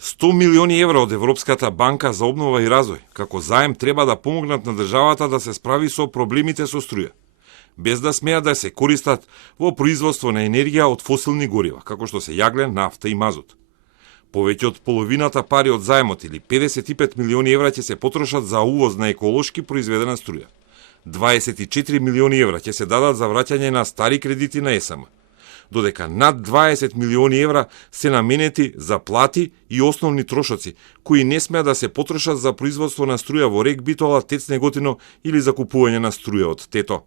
100 милиони евра од Европската банка за обнова и развој, како заем треба да помогнат на државата да се справи со проблемите со струја, без да смеат да се користат во производство на енергија од фосилни горива, како што се јаглен, нафта и мазут. Повеќе од половината пари од заемот или 55 милиони евра ќе се потрошат за увоз на еколошки произведена струја. 24 милиони евра ќе се дадат за враќање на стари кредити на ЕСМ, додека над 20 милиони евра се наменети за плати и основни трошоци, кои не смеат да се потрошат за производство на струја во Рек Битола, Тец Неготино или за купување на струја од Тето.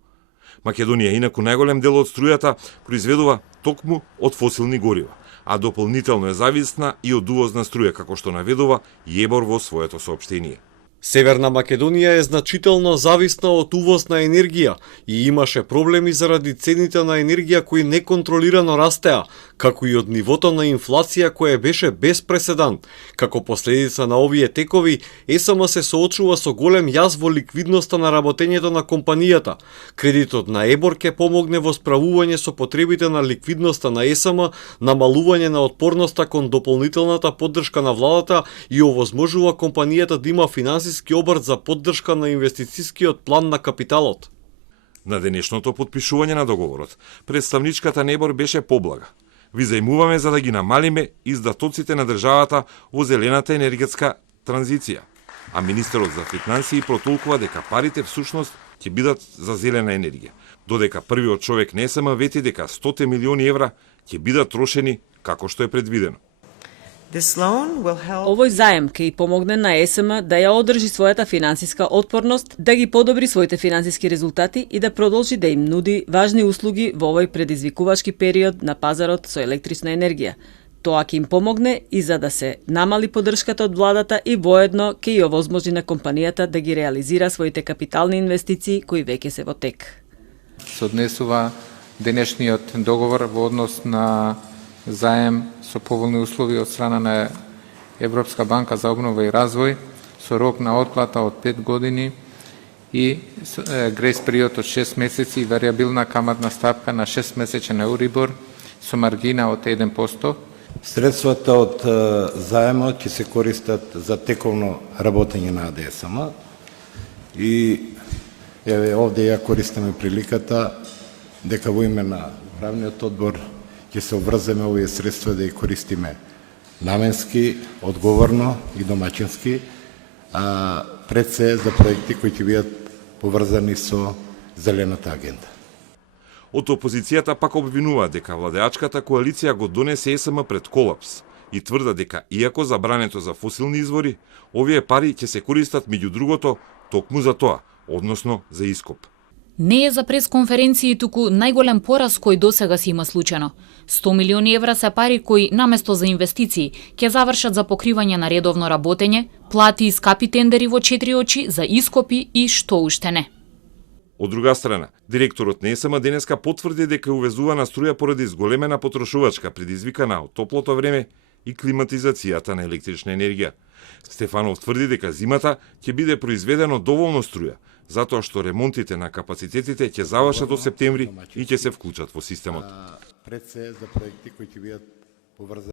Македонија инаку најголем дел од струјата произведува токму од фосилни горива, а дополнително е зависна и од увозна струја, како што наведува ЈЕБОР во своето соопштение. Северна Македонија е значително зависна од увоз на енергија и имаше проблеми заради цените на енергија кои неконтролирано растеа, како и од нивото на инфлација која беше без преседан. Како последица на овие текови, ЕСМ се соочува со голем јаз во ликвидноста на работењето на компанијата. Кредитот на ЕБОР ќе помогне во справување со потребите на ликвидноста на ЕСМ, намалување на отпорноста кон дополнителната поддршка на владата и овозможува компанијата да има финансиски обрт за поддршка на инвестицискиот план на капиталот. На денешното потпишување на договорот, представничката на ЕБОР беше поблага. Ви зајмуваме за да ги намалиме издатоците на државата во зелената енергетска транзиција. А министерот за финансии протолкува дека парите всушност ќе бидат за зелена енергија, додека првиот човек на ЕСМ вети дека 100 милиони евра ќе бидат трошени како што е предвидено. Овој заем ќе и помогне на ЕСМ да ја одржи својата финансиска отпорност, да ги подобри своите финансиски резултати и да продолжи да им нуди важни услуги во овој предизвикувачки период на пазарот со електрична енергија. Тоа ќе им помогне и за да се намали поддршката од владата и воедно ќе ја овозможи на компанијата да ги реализира своите капитални инвестиции кои веќе се во тек. Се однесува денешниот договор во однос на заем со поволни услови од страна на Европска банка за обнова и развој со рок на отплата од 5 години и грейс период од 6 месеци и варијабилна каматна ставка на 6 месечен Еурибор со маргина од 1%. Средствата од заемот ќе се користат за тековно работење на АДСМ и овде ја користиме приликата дека во име на управниот одбор ќе се обврземе овие средства да ги користиме наменски, одговорно и домаќински, пред се за проекти кои ќе бидат поврзани со зелената агенда. Од опозицијата пак обвинува дека владеачката коалиција го донесе ЕСМ пред колапс и тврда дека иако забрането за фосилни извори, овие пари ќе се користат меѓу другото токму за тоа, односно за ископ. Не е за пресконференции, туку најголем пораз кој досега се има случено. 100 милиони евра се пари кои, наместо за инвестиции, ќе завршат за покривање на редовно работење, плати и скапи тендери во 4 очи за ископи и што уште не. Од друга страна, директорот на ЕСМ денеска потврди дека увезува на струја поради зголемена потрошувачка предизвикана од топлото време и климатизацијата на електрична енергија. Стефанов тврди дека зимата ќе биде произведено доволно струја, затоа што ремонтите на капацитетите ќе завршат до септември и ќе се вклучат во системот. Пред се за проекти кои ќе бидат поврзани